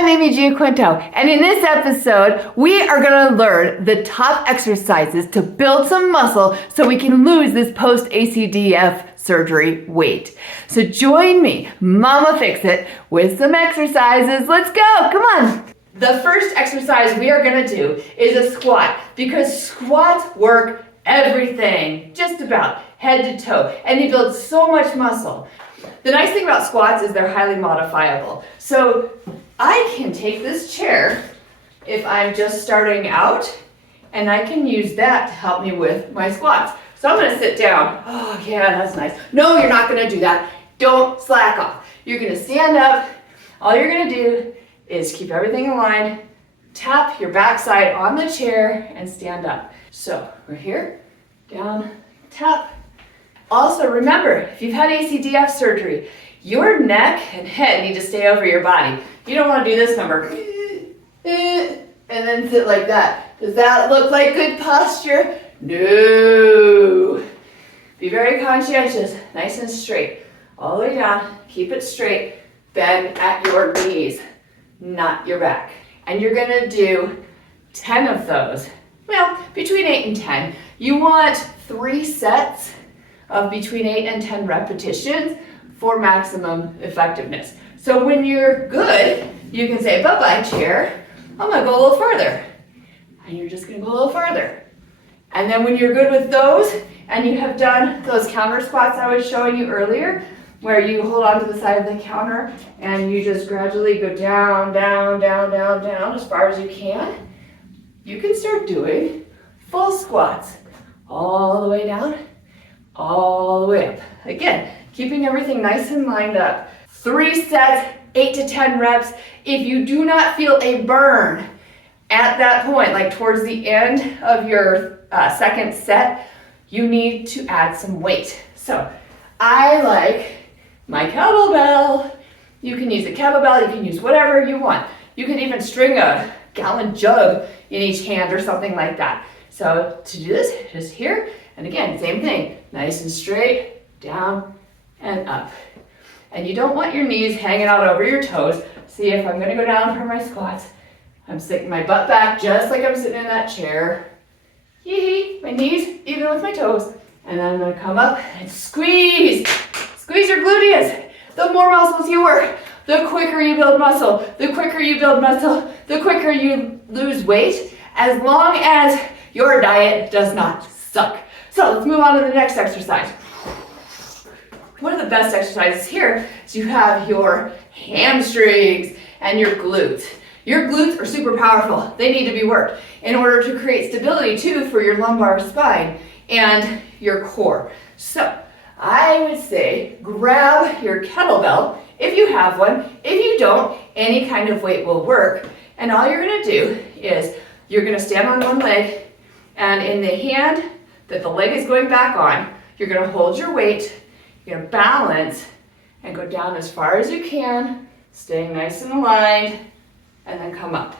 I'm Amy Giaquinto, and in this episode, we are going to learn the top exercises to build some muscle so we can lose this post-ACDF surgery weight. So join me, Mama Fix It, with some exercises. Let's go, come on. The first exercise we are going to do is a squat, because squats work everything, just about head to toe, and they build so much muscle. The nice thing about squats is they're highly modifiable. So I can take this chair if I'm just starting out, and I can use that to help me with my squats. So I'm gonna sit down. Oh yeah, that's nice. No, you're not gonna do that. Don't slack off. You're gonna stand up. All you're gonna do is keep everything in line, tap your backside on the chair, and stand up. So we're here, down, tap. Also remember, if you've had ACDF surgery, your neck and head need to stay over your body. You don't want to do this number and then sit like that. Does that look like good posture? No. Be very conscientious, nice and straight. All the way down, keep it straight. Bend at your knees, not your back. And you're gonna do 10 of those. Well, between 8 and 10. You want 3 sets of between 8 and 10 repetitions for maximum effectiveness. So when you're good, you can say, bye-bye chair, I'm gonna go a little further. And you're just gonna go a little further. And then when you're good with those, and you have done those counter squats I was showing you earlier, where you hold on to the side of the counter, and you just gradually go down, down, down, down, down, as far as you can start doing full squats. All the way down, all the way up. Again, keeping everything nice and lined up. 3 sets, 8 to 10 reps. If you do not feel a burn at that point, like towards the end of your second set, you need to add some weight. So I like my kettlebell. You can use a kettlebell, you can use whatever you want. You can even string a gallon jug in each hand or something like that. So to do this, just here, and again, same thing, nice and straight, down and up. And you don't want your knees hanging out over your toes. See, if I'm gonna go down for my squats, I'm sticking my butt back just like I'm sitting in that chair. Yee, my knees even with my toes. And then I'm gonna come up and squeeze. Squeeze your gluteus. The more muscles you work, the quicker you build muscle. The quicker you build muscle, the quicker you lose weight, as long as your diet does not suck. So let's move on to the next exercise. One of the best exercises here is you have your hamstrings and your glutes. Your glutes are super powerful. They need to be worked in order to create stability too for your lumbar spine and your core. So I would say grab your kettlebell if you have one. If you don't, any kind of weight will work. And all you're gonna do is you're gonna stand on one leg, and in the hand that the leg is going back on, you're gonna hold your weight, you're gonna balance, and go down as far as you can, staying nice and aligned, and then come up.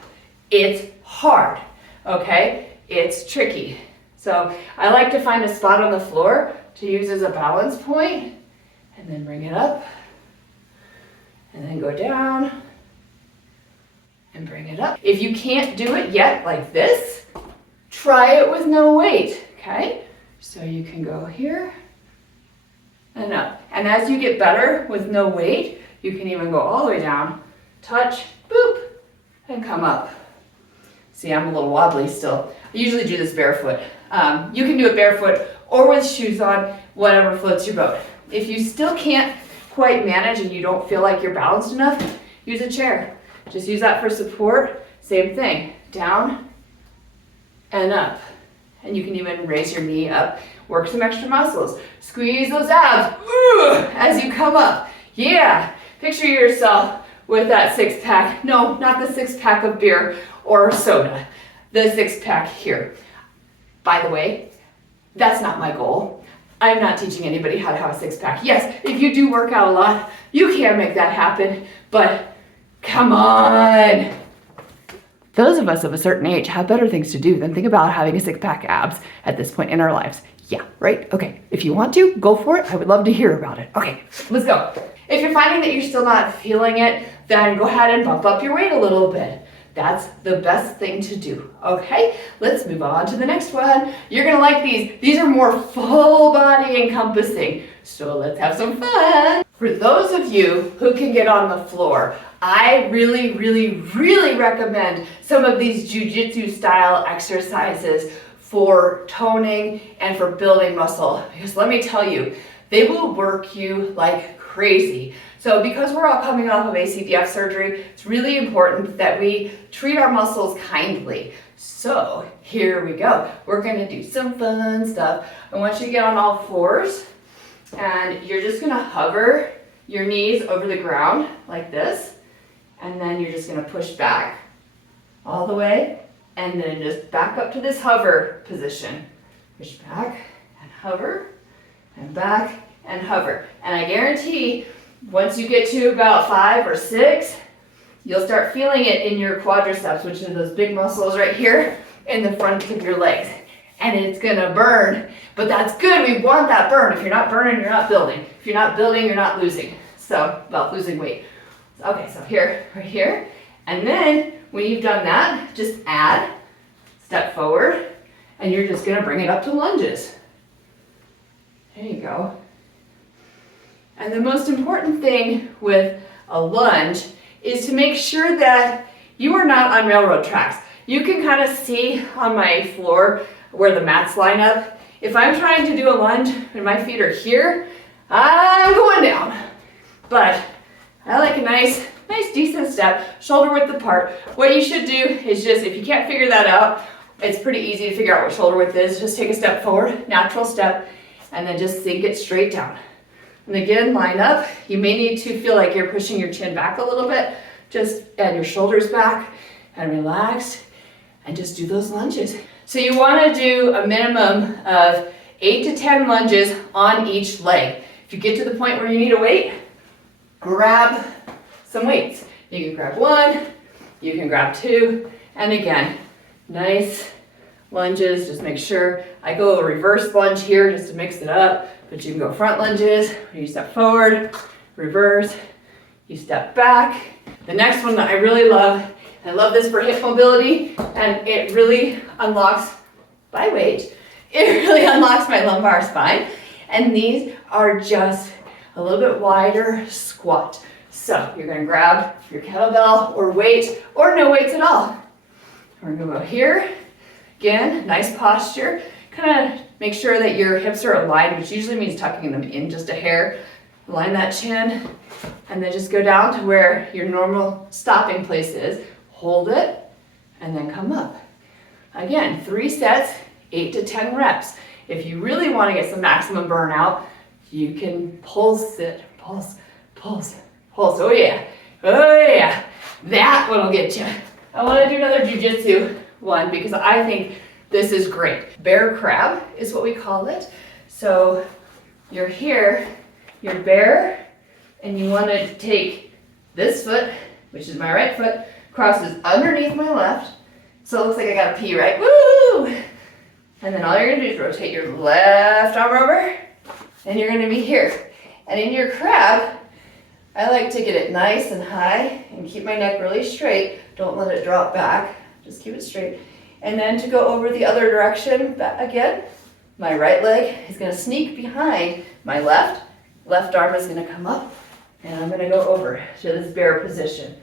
It's hard, okay? It's tricky. So I like to find a spot on the floor to use as a balance point, and then bring it up, and then go down, and bring it up. If you can't do it yet like this, try it with no weight, okay? So you can go here and up. And as you get better with no weight, you can even go all the way down, touch, boop, and come up. See, I'm a little wobbly still. I usually do this barefoot. You can do it barefoot or with shoes on, whatever floats your boat. If you still can't quite manage and you don't feel like you're balanced enough, use a chair. Just use that for support. Same thing, down and up. And you can even raise your knee up, work some extra muscles. Squeeze those abs as you come up. Yeah, picture yourself with that 6-pack. No, not the 6-pack of beer or soda. The 6-pack here. By the way, that's not my goal. I'm not teaching anybody how to have a 6-pack. Yes, if you do work out a lot, you can make that happen, but come on. Those of us of a certain age have better things to do than think about having a 6-pack abs at this point in our lives. Yeah, right? Okay, if you want to, go for it. I would love to hear about it. Okay, let's go. If you're finding that you're still not feeling it, then go ahead and bump up your weight a little bit. That's the best thing to do, okay? Let's move on to the next one. You're gonna like these. These are more full body encompassing, so let's have some fun. For those of you who can get on the floor, I really, really, really recommend some of these jiu-jitsu style exercises for toning and for building muscle, because let me tell you, they will work you like crazy. So because we're all coming off of ACDF surgery, it's really important that we treat our muscles kindly. So here we go. We're gonna do some fun stuff. I want you to get on all fours, and you're just gonna hover your knees over the ground like this, and then you're just gonna push back all the way, and then just back up to this hover position. Push back and hover, and back and hover. And I guarantee once you get to about 5 or 6, you'll start feeling it in your quadriceps, which are those big muscles right here in the front of your legs. And it's gonna burn, but that's good. We want that burn. If you're not burning, you're not building. If you're not building, you're not losing. So, well, losing weight. Okay, so here, right here. And then when you've done that, just add, step forward, and you're just gonna bring it up to lunges. There you go. And the most important thing with a lunge is to make sure that you are not on railroad tracks. You can kind of see on my floor where the mats line up. If I'm trying to do a lunge and my feet are here, I'm going down. But I like a nice decent step, shoulder width apart. What you should do is just, if you can't figure that out, it's pretty easy to figure out what shoulder width is. Just take a step forward, natural step, and then just sink it straight down. And again, line up. You may need to feel like you're pushing your chin back a little bit. Just add your shoulders back and relax and just do those lunges. So you want to do a minimum of 8 to 10 lunges on each leg. If you get to the point where you need a weight, grab some weights. You can grab 1, you can grab 2, and again, nice lunges. Just make sure I go a reverse lunge here just to mix it up. But you can go front lunges, where you step forward, reverse, you step back. The next one that I really love, I love this for hip mobility, and it really unlocks, by weight, it really unlocks my lumbar spine. And these are just a little bit wider squat. So you're gonna grab your kettlebell or weight, or no weights at all. We're gonna go here. Again, nice posture. Kind of make sure that your hips are aligned, which usually means tucking them in just a hair. Align that chin, and then just go down to where your normal stopping place is. Hold it, and then come up. Again, 3 sets, 8 to 10 reps. If you really want to get some maximum burnout, you can pulse it. Pulse, pulse, pulse. Oh yeah, oh yeah. That one will get you. I want to do another jiu-jitsu one because I think this is great. Bear crab is what we call it. So you're here, you're bear, and you want to take this foot, which is my right foot, crosses underneath my left. So it looks like I got a pee, right? Woo! And then all you're gonna do is rotate your left arm over, and you're gonna be here. And in your crab, I like to get it nice and high and keep my neck really straight. Don't let it drop back, just keep it straight. And then to go over the other direction, back again, my right leg is gonna sneak behind my left. Left arm is gonna come up, and I'm gonna go over to this bear position.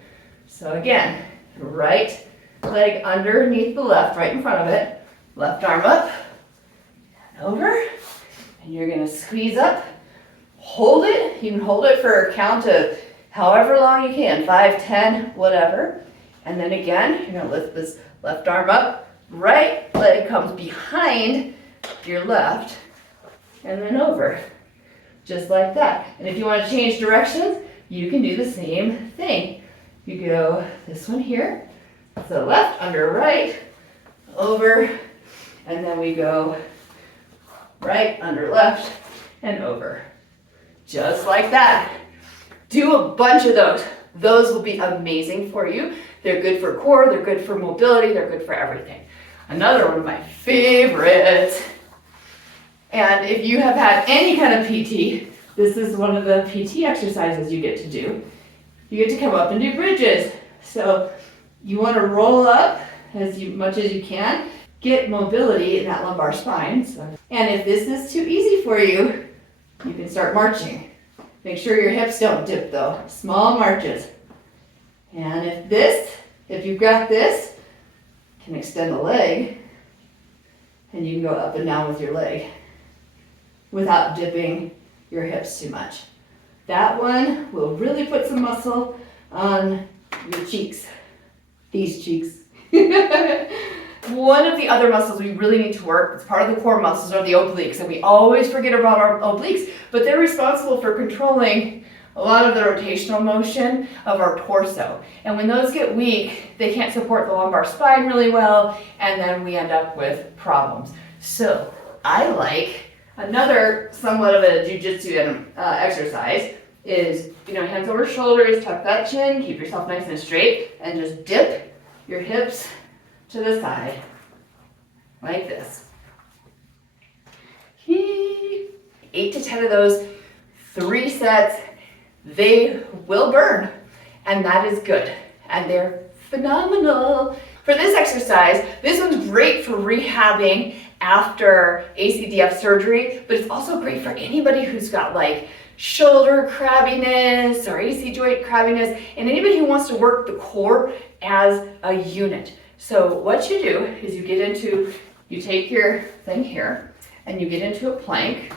So again, right leg underneath the left, right in front of it. Left arm up, and over, and you're gonna squeeze up, hold it. You can hold it for a count of however long you can, 5, 10, whatever. And then again, you're gonna lift this left arm up, right leg comes behind your left, and then over, just like that. And if you want to change directions, you can do the same thing. You go this one here, so left, under, right, over, and then we go right, under, left, and over. Just like that. Do a bunch of those. Those will be amazing for you. They're good for core, they're good for mobility, they're good for everything. Another one of my favorites. And if you have had any kind of PT this is one of the PT exercises you get to do. You get to come up and do bridges. So you want to roll up as much as you can, get mobility in that lumbar spine. And if this is too easy for you, you can start marching. Make sure your hips don't dip though. Small marches. And if you've got this, you can extend the leg and you can go up and down with your leg without dipping your hips too much. That one will really put some muscle on your cheeks. These cheeks. One of the other muscles we really need to work, it's part of the core muscles, are the obliques, and we always forget about our obliques, but they're responsible for controlling a lot of the rotational motion of our torso. And when those get weak, they can't support the lumbar spine really well, and then we end up with problems. So I like another somewhat of a jujitsu exercise is, hands over shoulders, tuck that chin, keep yourself nice and straight, and just dip your hips to the side, like this. 8 to 10 of those, 3 sets, they will burn, and that is good, and they're phenomenal. For this exercise, this one's great for rehabbing after ACDF surgery, but it's also great for anybody who's got like shoulder crabbiness or AC joint crabbiness, and anybody who wants to work the core as a unit. So what you do is you take your thing here and you get into a plank,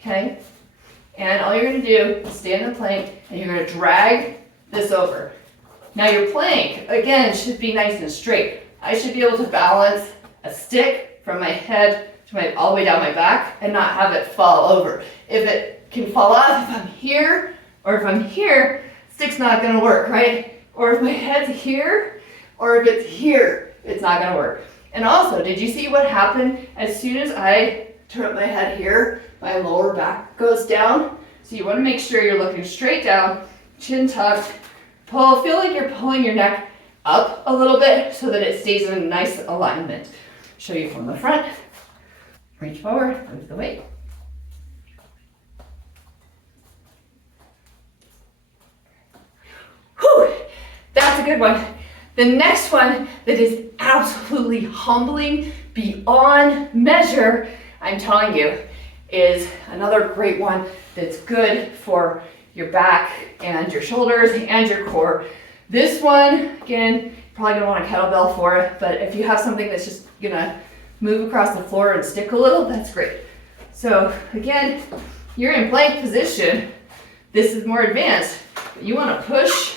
okay? And all you're gonna do is stay in the plank and you're gonna drag this over. Now your plank, again, should be nice and straight. I should be able to balance a stick from my head to all the way down my back and not have it fall over. If it can fall off, if I'm here or if I'm here, stick's not gonna work, right? Or if my head's here or if it's here, it's not gonna work. And also, did you see what happened as soon as I turn up my head here, my lower back goes down? So you wanna make sure you're looking straight down, chin tucked, feel like you're pulling your neck up a little bit so that it stays in a nice alignment. Show you from the front. Reach forward, move the weight. Whew, that's a good one. The next one that is absolutely humbling beyond measure, I'm telling you, is another great one that's good for your back and your shoulders and your core. This one, again, probably gonna want a kettlebell for it, but if you have something that's just gonna move across the floor and stick a little, that's great. So again, you're in plank position. This is more advanced. You wanna push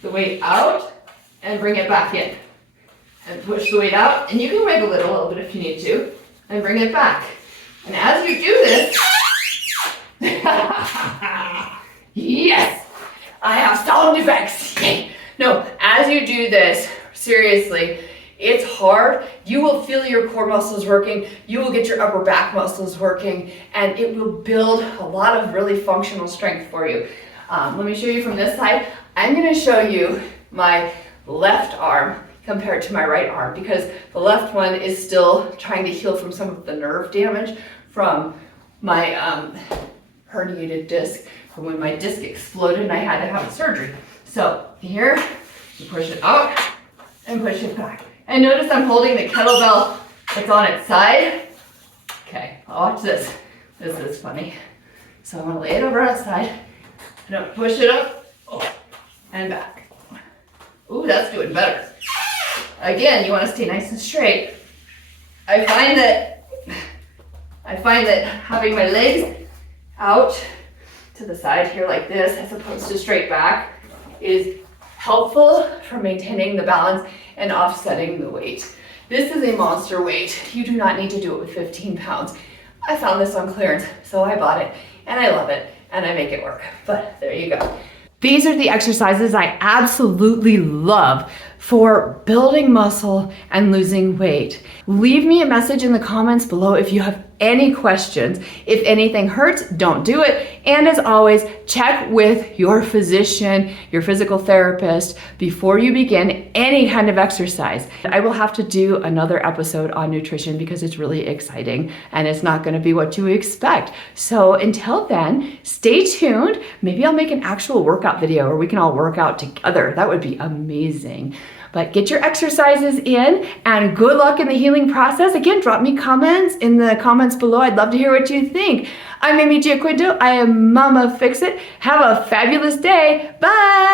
the weight out and bring it back in. And push the weight out, and you can wiggle it a little bit if you need to, and bring it back. And as you do this, yes, I have sound effects. Yay. No, as you do this, seriously, it's hard. You will feel your core muscles working. You will get your upper back muscles working, and it will build a lot of really functional strength for you. Let me show you from this side. I'm going to show you my left arm compared to my right arm because the left one is still trying to heal from some of the nerve damage from my herniated disc, from when my disc exploded and I had to have surgery. So here, you push it out and push it back. And notice I'm holding the kettlebell, it's on its side. Okay, watch this. This is funny. So I'm gonna lay it over on its side, and I'll push it up, and back. Ooh, that's doing better. Again, you wanna stay nice and straight. I find that having my legs out to the side here like this, as opposed to straight back, is helpful for maintaining the balance and offsetting the weight. This is a monster weight. You do not need to do it with 15 pounds. I found this on clearance, so I bought it, and I love it, and I make it work. But there you go. These are the exercises I absolutely love for building muscle and losing weight. Leave me a message in the comments below if you have any questions. If anything hurts, don't do it. And as always, check with your physician, your physical therapist before you begin any kind of exercise. I will have to do another episode on nutrition because it's really exciting and it's not going to be what you expect. So until then, stay tuned. Maybe I'll make an actual workout video or we can all work out together. That would be amazing. But get your exercises in and good luck in the healing process. Again, drop me comments in the comments below. I'd love to hear what you think. I'm Amy Giaquinto. I am Mama Fix It. Have a fabulous day. Bye.